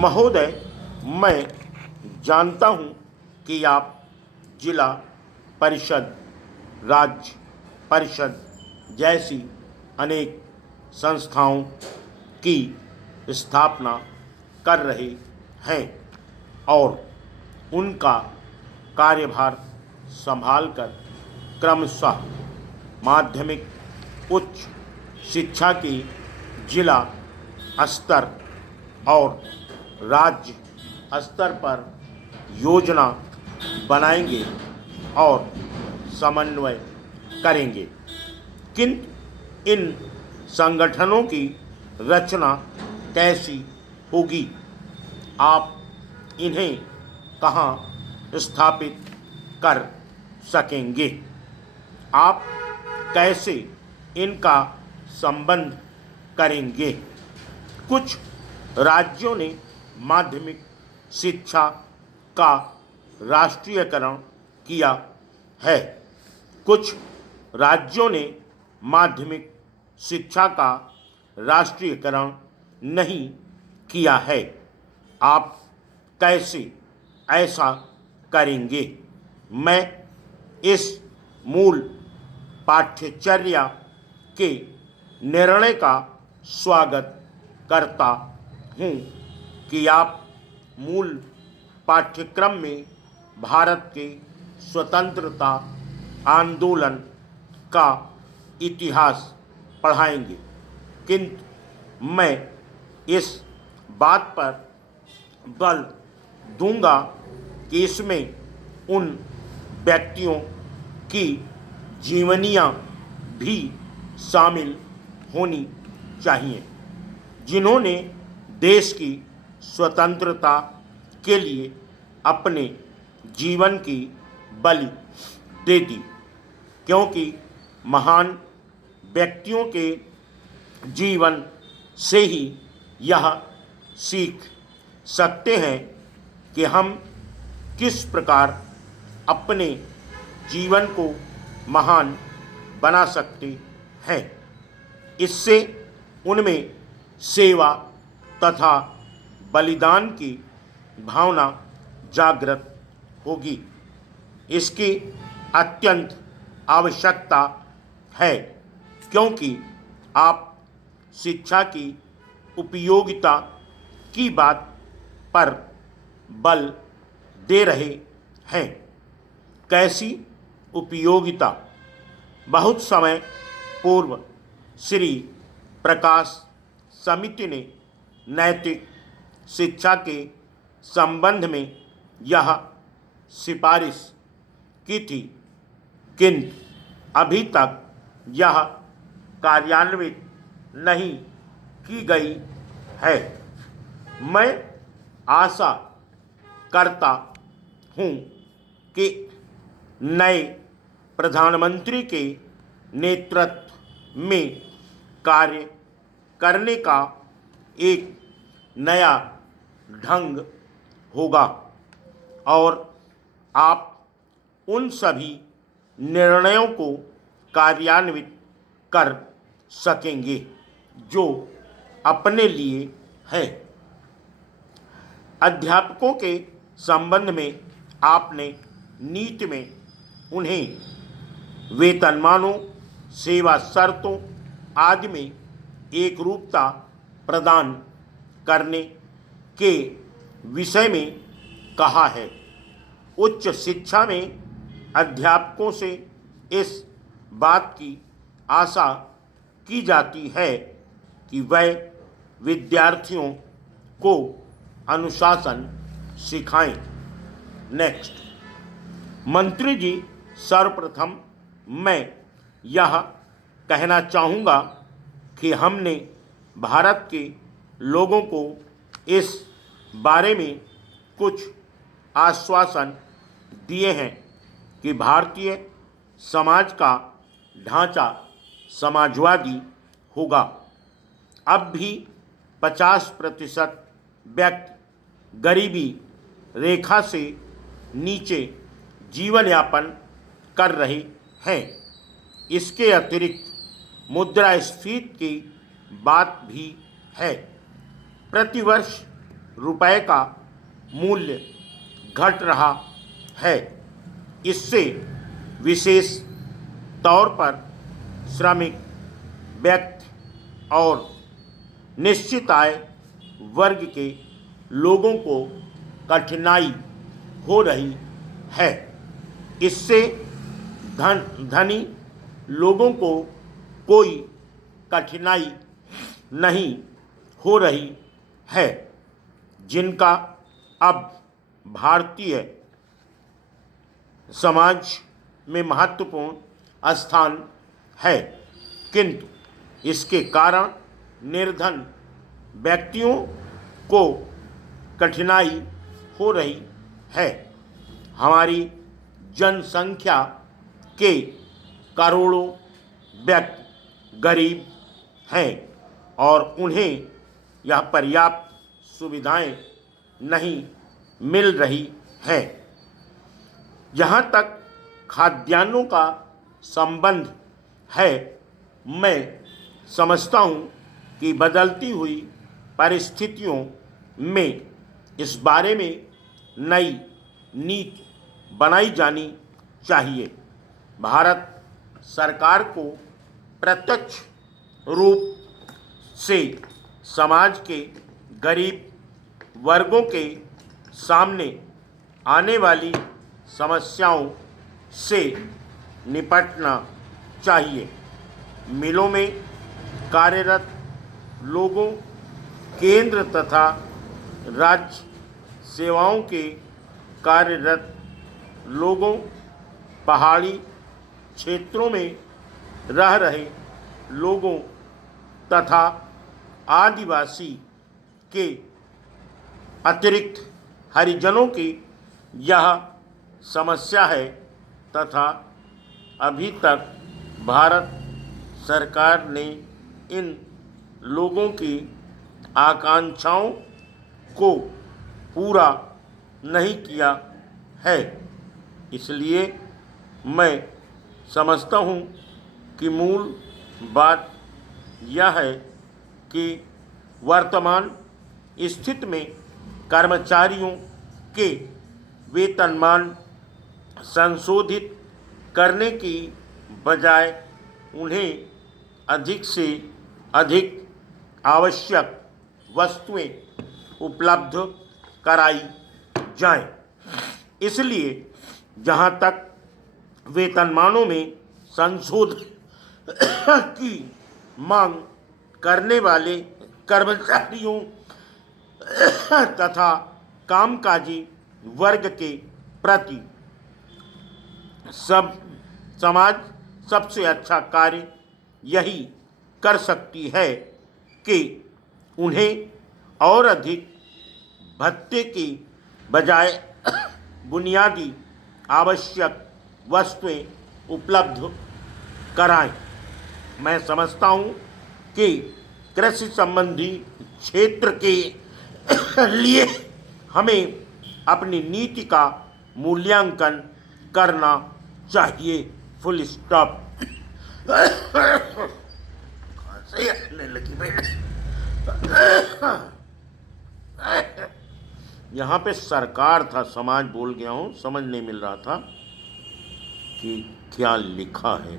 महोदय, मैं जानता हूं कि आप जिला परिषद, राज्य परिषद जैसी अनेक संस्थाओं की स्थापना कर रहे हैं और उनका कार्यभार संभालकर क्रमशः माध्यमिक उच्च शिक्षा की जिला स्तर और राज्य स्तर पर योजना बनाएंगे और समन्वय करेंगे। किंतु इन संगठनों की रचना कैसी होगी? आप इन्हें कहाँ स्थापित कर सकेंगे? आप कैसे इनका संबंध करेंगे? कुछ राज्यों ने माध्यमिक शिक्षा का राष्ट्रीयकरण किया है। कुछ राज्यों ने माध्यमिक शिक्षा का राष्ट्रीयकरण नहीं किया है। आप कैसे ऐसा करेंगे? मैं इस मूल पाठ्यचर्या के निर्णय का स्वागत करता हूँ कि आप मूल पाठ्यक्रम में भारत के स्वतंत्रता आंदोलन का इतिहास पढ़ाएंगे, किंतु मैं इस बात पर बल दूंगा कि इसमें उन व्यक्तियों की जीवनियाँ भी शामिल होनी चाहिए जिन्होंने देश की स्वतंत्रता के लिए अपने जीवन की बलि दे दी, क्योंकि महान व्यक्तियों के जीवन से ही यह सीख सकते हैं कि हम किस प्रकार अपने जीवन को महान बना सकते हैं। इससे उनमें सेवा तथा बलिदान की भावना जागृत होगी। इसकी अत्यंत आवश्यकता है, क्योंकि आप शिक्षा की उपयोगिता की बात पर बल दे रहे हैं। कैसी उपयोगिता? बहुत समय पूर्व श्री प्रकाश समिति ने नैतिक शिक्षा के संबंध में यह सिफारिश की थी, किंतु अभी तक यह कार्यान्वित नहीं की गई है। मैं आशा करता हूँ कि नए प्रधानमंत्री के नेतृत्व में कार्य करने का एक नया ढंग होगा और आप उन सभी निर्णयों को कार्यान्वित कर सकेंगे जो अपने लिए हैं। अध्यापकों के संबंध में आपने नीति में उन्हें वेतनमानों, सेवा शर्तों आदि में एकरूपता प्रदान करने के विषय में कहा है। उच्च शिक्षा में अध्यापकों से इस बात की आशा की जाती है कि वह विद्यार्थियों को अनुशासन सिखाएं। नेक्स्ट, मंत्री जी, सर्वप्रथम मैं यह कहना चाहूँगा कि हमने भारत के लोगों को इस बारे में कुछ आश्वासन दिए हैं कि भारतीय समाज का ढांचा समाजवादी होगा। अब भी 50% व्यक्ति गरीबी रेखा से नीचे जीवन यापन कर रहे हैं। इसके अतिरिक्त मुद्रास्फीति की बात भी है। प्रतिवर्ष रुपए का मूल्य घट रहा है। इससे विशेष तौर पर श्रमिक व्यक्ति और निश्चित आय वर्ग के लोगों को कठिनाई हो रही है। इससे धनी लोगों को कोई कठिनाई नहीं हो रही है, जिनका अब भारतीय समाज में महत्वपूर्ण स्थान है, किंतु इसके कारण निर्धन व्यक्तियों को कठिनाई हो रही है। हमारी जनसंख्या के करोड़ों व्यक्ति गरीब हैं और उन्हें यह पर्याप्त सुविधाएं नहीं मिल रही हैं। जहाँ तक खाद्यान्नों का संबंध है, मैं समझता हूँ कि बदलती हुई परिस्थितियों में इस बारे में नई नीति बनाई जानी चाहिए। भारत सरकार को प्रत्यक्ष रूप से समाज के गरीब वर्गों के सामने आने वाली समस्याओं से निपटना चाहिए। मिलों में कार्यरत लोगों, केंद्र तथा राज्य सेवाओं के कार्यरत लोगों, पहाड़ी क्षेत्रों में रह रहे लोगों तथा आदिवासी के अतिरिक्त हरिजनों की यह समस्या है तथा अभी तक भारत सरकार ने इन लोगों की आकांक्षाओं को पूरा नहीं किया है। इसलिए मैं समझता हूँ कि मूल बात यह है कि वर्तमान स्थिति में कर्मचारियों के वेतनमान संशोधित करने की बजाय उन्हें अधिक से अधिक आवश्यक वस्तुएं उपलब्ध कराई जाएं। इसलिए जहां तक वेतनमानों में संशोधन की मांग करने वाले कर्मचारियों तथा कामकाजी वर्ग के प्रति समाज सबसे अच्छा कार्य यही कर सकती है कि उन्हें और अधिक भत्ते की बजाय बुनियादी आवश्यक वस्तुएं उपलब्ध कराएं। मैं समझता हूँ कि कृषि संबंधी क्षेत्र के लिए हमें अपनी नीति का मूल्यांकन करना चाहिए। Full stop. यहाँ पे सरकार था, समाज बोल गया हूँ, समझ नहीं मिल रहा था कि क्या लिखा है।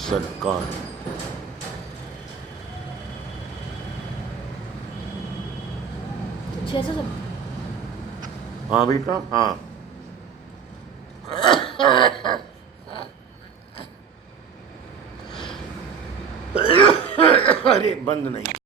सरकार हाँ बेटा, हाँ। अरे बंद नहीं।